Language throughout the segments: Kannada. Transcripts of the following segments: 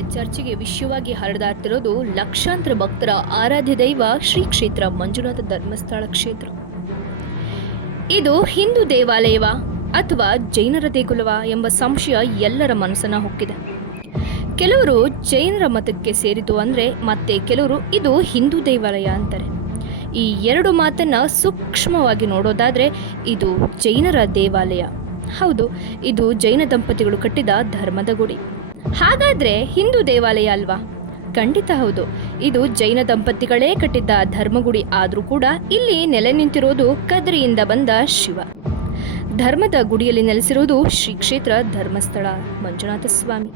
ಚರ್ಚೆಗೆ ವಿಶ್ವವಾಗಿ ಹರಿದಾಡ್ತಿರೋದು ಲಕ್ಷಾಂತರ ಭಕ್ತರ ಆರಾಧ್ಯ ದೈವ ಶ್ರೀ ಕ್ಷೇತ್ರ ಮಂಜುನಾಥ ಧರ್ಮಸ್ಥಳ ಕ್ಷೇತ್ರ. ಇದು ಹಿಂದೂ ದೇವಾಲಯವ ಅಥವಾ ಜೈನರ ದೇಗುಲವ ಎಂಬ ಸಂಶಯ ಎಲ್ಲರ ಮನಸ್ಸನ್ನ ಹೊಕ್ಕಿದೆ. ಕೆಲವರು ಜೈನರ ಮತಕ್ಕೆ ಸೇರಿತು ಅಂದರೆ ಮತ್ತೆ ಕೆಲವರು ಇದು ಹಿಂದೂ ದೇವಾಲಯ ಅಂತಾರೆ. ಈ ಎರಡು ಮಾತನ್ನ ಸೂಕ್ಷ್ಮವಾಗಿ ನೋಡೋದಾದ್ರೆ ಇದು ಜೈನರ ದೇವಾಲಯ. ಹೌದು, ಇದು ಜೈನ ದಂಪತಿಗಳು ಕಟ್ಟಿದ ಧರ್ಮದ ಗುಡಿ. ಹಾಗಾದ್ರೆ ಹಿಂದೂ ದೇವಾಲಯ ಅಲ್ವಾ? ಖಂಡಿತ ಹೌದು. ಇದು ಜೈನ ದಂಪತಿಗಳೇ ಕಟ್ಟಿದ್ದ ಧರ್ಮಗುಡಿ ಆದರೂ ಕೂಡ ಇಲ್ಲಿ ನೆಲೆ ನಿಂತಿರೋದು ಕದ್ರಿಯಿಂದ ಬಂದ ಶಿವ. ಧರ್ಮದ ಗುಡಿಯಲ್ಲಿ ನೆಲೆಸಿರುವುದು ಶ್ರೀ ಕ್ಷೇತ್ರ ಧರ್ಮಸ್ಥಳ, ಮಂಜುನಾಥ ಸ್ವಾಮಿ.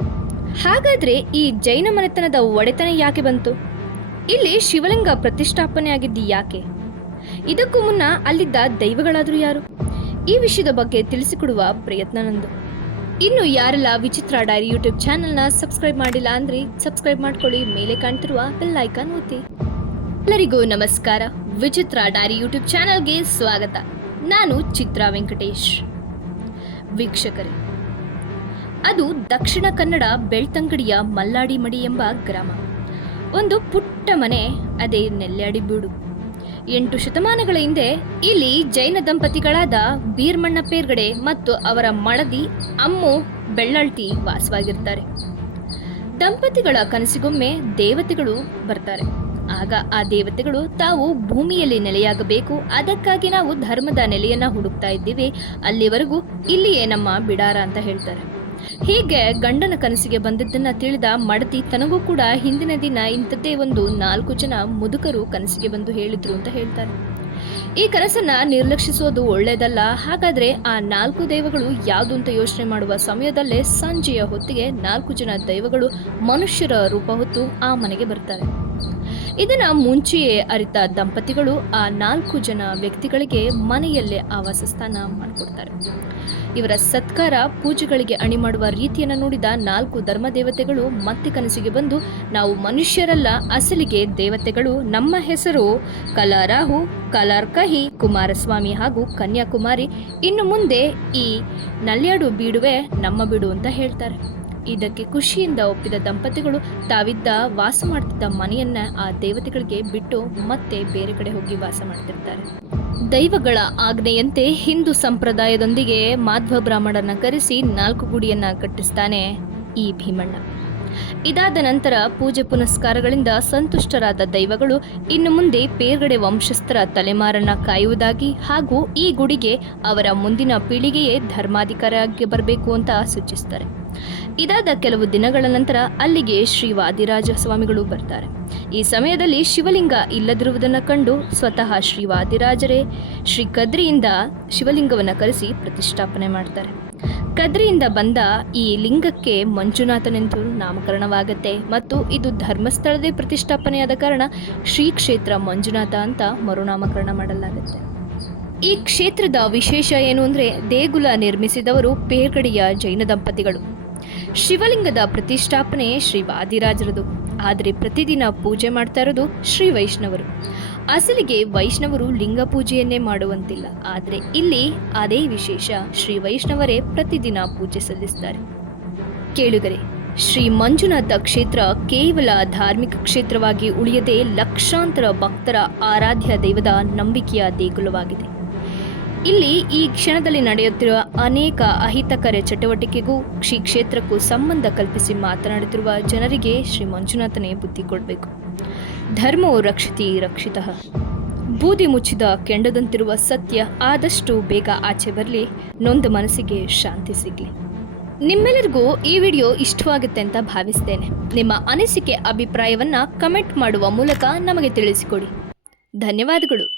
ಹಾಗಾದ್ರೆ ಈ ಜೈನ ಮನೆತನದ ಒಡೆತನ ಯಾಕೆ ಬಂತು? ಇಲ್ಲಿ ಶಿವಲಿಂಗ ಪ್ರತಿಷ್ಠಾಪನೆ ಆಗಿದ್ದು ಯಾಕೆ? ಇದಕ್ಕೂ ಮುನ್ನ ಅಲ್ಲಿದ್ದ ದೈವಗಳಾದರೂ ಯಾರು? ಈ ವಿಷಯದ ಬಗ್ಗೆ ತಿಳಿಸಿಕೊಡುವ ಪ್ರಯತ್ನ ನಂದು. ಇನ್ನು ಯಾರೆಲ್ಲ ವಿಚಿತ್ರ ಡೈರಿ ಯೂಟ್ಯೂಬ್ ಚಾನೆಲ್ನ ಸಬ್ಸ್ಕ್ರೈಬ್ ಮಾಡಿಲ್ಲ ಅಂದ್ರೆ ಸಬ್ಸ್ಕ್ರೈಬ್ ಮಾಡ್ಕೊಳ್ಳಿ, ಮೇಲೆ ಕಾಣ್ತಿರುವ ಬೆಲ್ ಐಕಾನ್ ಒತ್ತಿ. ಎಲ್ಲರಿಗೂ ನಮಸ್ಕಾರ. ವಿಚಿತ್ರ ಡೈರಿ ಯೂಟ್ಯೂಬ್ ಚಾನೆಲ್ಗೆ ಸ್ವಾಗತ. ನಾನು ಚಿತ್ರಾ ವೆಂಕಟೇಶ್. ವೀಕ್ಷಕರೇ, ಅದು ದಕ್ಷಿಣ ಕನ್ನಡ ಬೆಳ್ತಂಗಡಿಯ ಮಲ್ಲಾಡಿ ಮಡಿ ಎಂಬ ಗ್ರಾಮ. ಒಂದು ಪುಟ್ಟ ಮನೆ, ಅದೇ ನೆಲ್ಲಾಡಿ ಬೀಡು. ಎಂಟು ಶತಮಾನಗಳ ಹಿಂದೆ, ಇಲ್ಲಿ ಜೈನ ದಂಪತಿಗಳಾದ ಬೀರ್ಮಣ್ಣ ಪೇರ್ಗಡೆ ಮತ್ತು ಅವರ ಮಳದಿ ಅಮ್ಮು ಬೆಳ್ಳಳ್ತಿ ವಾಸವಾಗಿರ್ತಾರೆ ದಂಪತಿಗಳ ಕನಸಿಗೊಮ್ಮೆ ದೇವತೆಗಳು ಬರ್ತಾರೆ. ಆಗ ಆ ದೇವತೆಗಳು ತಾವು ಭೂಮಿಯಲ್ಲಿ ನೆಲೆಯಾಗಬೇಕು. ಅದಕ್ಕಾಗಿ ನಾವು ಧರ್ಮದ ನೆಲೆಯನ್ನ ಹುಡುಕ್ತಾ ಇದ್ದೀವಿ. ಅಲ್ಲಿವರೆಗೂ ಇಲ್ಲಿಯೇ ನಮ್ಮ ಬಿಡಾರ ಅಂತ ಹೇಳ್ತಾರೆ. ಹೀಗೆ ಗಂಡನ ಕನಸಿಗೆ ಬಂದಿದ್ದನ್ನ ತಿಳಿದ ಮಡತಿ ತನಗೂ ಕೂಡ ಹಿಂದಿನ ದಿನ ಇಂಥದ್ದೇ ಒಂದು ನಾಲ್ಕು ಜನ ಮುದುಕರು ಕನಸಿಗೆ ಬಂದು ಹೇಳಿದ್ರು ಅಂತ ಹೇಳ್ತಾರೆ. ಈ ಕನಸನ್ನ ನಿರ್ಲಕ್ಷಿಸೋದು ಒಳ್ಳೇದಲ್ಲ, ಹಾಗಾದ್ರೆ ಆ ನಾಲ್ಕು ದೈವಗಳು ಯಾವುದು ಅಂತ ಯೋಚನೆ ಮಾಡುವ ಸಮಯದಲ್ಲೇ ಸಂಜೆಯ ಹೊತ್ತಿಗೆ ನಾಲ್ಕು ಜನ ದೈವಗಳು ಮನುಷ್ಯರ ರೂಪ ಹೊತ್ತು ಆ ಮನೆಗೆ ಬರ್ತಾರೆ. ಇದನ್ನ ಮುಂಚೆಯೇ ಅರಿತ ದಂಪತಿಗಳು ಆ ನಾಲ್ಕು ಜನ ವ್ಯಕ್ತಿಗಳಿಗೆ ಮನೆಯಲ್ಲೇ ಆವಾಸ ಸ್ಥಾನ ಮಾಡಿಕೊಡ್ತಾರೆ. ಇವರ ಸತ್ಕಾರ ಪೂಜೆಗಳಿಗೆ ಅಣಿ ಮಾಡುವ ರೀತಿಯನ್ನು ನೋಡಿದ ನಾಲ್ಕು ಧರ್ಮ ದೇವತೆಗಳು ಮತ್ತೆ ಕನಸಿಗೆ ಬಂದು, ನಾವು ಮನುಷ್ಯರಲ್ಲ, ಅಸಲಿಗೆ ದೇವತೆಗಳು, ನಮ್ಮ ಹೆಸರು ಕಲಾರಾಹು, ಕಲಾರ್ಕಹಿ, ಕುಮಾರಸ್ವಾಮಿ ಹಾಗೂ ಕನ್ಯಾಕುಮಾರಿ. ಇನ್ನು ಮುಂದೆ ಈ ನಲ್ಯಾಡು ಬೀಡುವೆ ನಮ್ಮ ಬೀಡು ಅಂತ ಹೇಳ್ತಾರೆ. ಇದಕ್ಕೆ ಖುಷಿಯಿಂದ ಒಪ್ಪಿದ ದಂಪತಿಗಳು ತಾವಿದ್ದ ವಾಸ ಮಾಡ್ತಿದ್ದ ಮನೆಯನ್ನ ಆ ದೇವತೆಗಳಿಗೆ ಬಿಟ್ಟು ಮತ್ತೆ ಬೇರೆ ಕಡೆ ಹೋಗಿ ವಾಸ ಮಾಡ್ತಿರ್ತಾರೆ. ದೈವಗಳ ಆಜ್ಞೆಯಂತೆ ಹಿಂದೂ ಸಂಪ್ರದಾಯದೊಂದಿಗೆ ಮಾಧ್ವ ಬ್ರಾಹ್ಮಣರನ್ನ ಕರೆಸಿ ನಾಲ್ಕು ಗುಡಿಯನ್ನ ಕಟ್ಟಿಸ್ತಾನೆ ಈ ಭೀಮಣ್ಣ. ಇದಾದ ನಂತರ ಪೂಜೆ ಪುನಸ್ಕಾರಗಳಿಂದ ಸಂತುಷ್ಟರಾದ ದೈವಗಳು ಇನ್ನು ಮುಂದೆ ಪೇರ್ಗಡೆ ವಂಶಸ್ಥರ ತಲೆಮಾರನ್ನ ಕಾಯುವುದಾಗಿ ಹಾಗೂ ಈ ಗುಡಿಗೆ ಅವರ ಮುಂದಿನ ಪೀಳಿಗೆಯೇ ಧರ್ಮಾಧಿಕಾರಿಯಾಗಿ ಬರಬೇಕು ಅಂತ ಸೂಚಿಸ್ತಾರೆ. ಇದಾದ ಕೆಲವು ದಿನಗಳ ನಂತರ ಅಲ್ಲಿಗೆ ಶ್ರೀ ವಾದಿರಾಜ ಸ್ವಾಮಿಗಳು ಬರ್ತಾರೆ. ಈ ಸಮಯದಲ್ಲಿ ಶಿವಲಿಂಗ ಇಲ್ಲದಿರುವುದನ್ನು ಕಂಡು ಸ್ವತಃ ಶ್ರೀ ವಾದಿರಾಜರೇ ಶ್ರೀ ಕದ್ರಿಯಿಂದ ಶಿವಲಿಂಗವನ್ನು ಕರೆಸಿ ಪ್ರತಿಷ್ಠಾಪನೆ ಮಾಡ್ತಾರೆ. ಕದ್ರಿಯಿಂದ ಬಂದ ಈ ಲಿಂಗಕ್ಕೆ ಮಂಜುನಾಥನೆಂದು ನಾಮಕರಣವಾಗತ್ತೆ ಮತ್ತು ಇದು ಧರ್ಮಸ್ಥಳದೇ ಪ್ರತಿಷ್ಠಾಪನೆಯಾದ ಕಾರಣ ಶ್ರೀ ಕ್ಷೇತ್ರ ಮಂಜುನಾಥ ಅಂತ ಮರುನಾಮಕರಣ ಮಾಡಲಾಗುತ್ತೆ. ಈ ಕ್ಷೇತ್ರದ ವಿಶೇಷ ಏನು ಅಂದರೆ ದೇಗುಲ ನಿರ್ಮಿಸಿದವರು ಪೇರ್ಗಡಿಯ ಜೈನ ದಂಪತಿಗಳು. ಶಿವಲಿಂಗದ ಪ್ರತಿಷ್ಠಾಪನೆ ಶ್ರೀ ವಾದಿರಾಜರದು. ಆದರೆ ಪ್ರತಿದಿನ ಪೂಜೆ ಮಾಡ್ತಾ ಇರೋದು ಶ್ರೀ ವೈಷ್ಣವರು. ಅಸಲಿಗೆ ವೈಷ್ಣವರು ಲಿಂಗ ಪೂಜೆಯನ್ನೇ ಮಾಡುವಂತಿಲ್ಲ. ಆದರೆ ಇಲ್ಲಿ ಅದೇ ವಿಶೇಷ. ಶ್ರೀ ವೈಷ್ಣವರೇ ಪ್ರತಿದಿನ ಪೂಜೆ ಸಲ್ಲಿಸ್ತಾರೆ. ಕೇಳುಗರೆ, ಶ್ರೀ ಮಂಜುನಾಥ ಕ್ಷೇತ್ರ ಕೇವಲ ಧಾರ್ಮಿಕ ಕ್ಷೇತ್ರವಾಗಿ ಉಳಿಯದೆ ಲಕ್ಷಾಂತರ ಭಕ್ತರ ಆರಾಧ್ಯ ದೈವದ ನಂಬಿಕೆಯ ದೇಗುಲವಾಗಿದೆ. ಇಲ್ಲಿ ಈ ಕ್ಷಣದಲ್ಲಿ ನಡೆಯುತ್ತಿರುವ ಅನೇಕ ಅಹಿತಕರ ಚಟುವಟಿಕೆಗೂ ಶ್ರೀ ಕ್ಷೇತ್ರಕ್ಕೂ ಸಂಬಂಧ ಕಲ್ಪಿಸಿ ಮಾತನಾಡುತ್ತಿರುವ ಜನರಿಗೆ ಶ್ರೀ ಮಂಜುನಾಥನೇ ಬುದ್ಧಿ ಕೊಡಬೇಕು. ಧರ್ಮವು ರಕ್ಷತಿ ರಕ್ಷಿತ. ಬೂದಿ ಮುಚ್ಚಿದ ಕೆಂಡದಂತಿರುವ ಸತ್ಯ ಆದಷ್ಟು ಬೇಗ ಆಚೆ ಬರಲಿ, ನೊಂದ ಮನಸ್ಸಿಗೆ ಶಾಂತಿ ಸಿಗಲಿ. ನಿಮ್ಮೆಲ್ಲರಿಗೂ ಈ ವಿಡಿಯೋ ಇಷ್ಟವಾಗುತ್ತೆ ಅಂತ ಭಾವಿಸ್ತೇನೆ. ನಿಮ್ಮ ಅನಿಸಿಕೆ, ಅಭಿಪ್ರಾಯವನ್ನ ಕಮೆಂಟ್ ಮಾಡುವ ಮೂಲಕ ನಮಗೆ ತಿಳಿಸಿಕೊಡಿ. ಧನ್ಯವಾದಗಳು.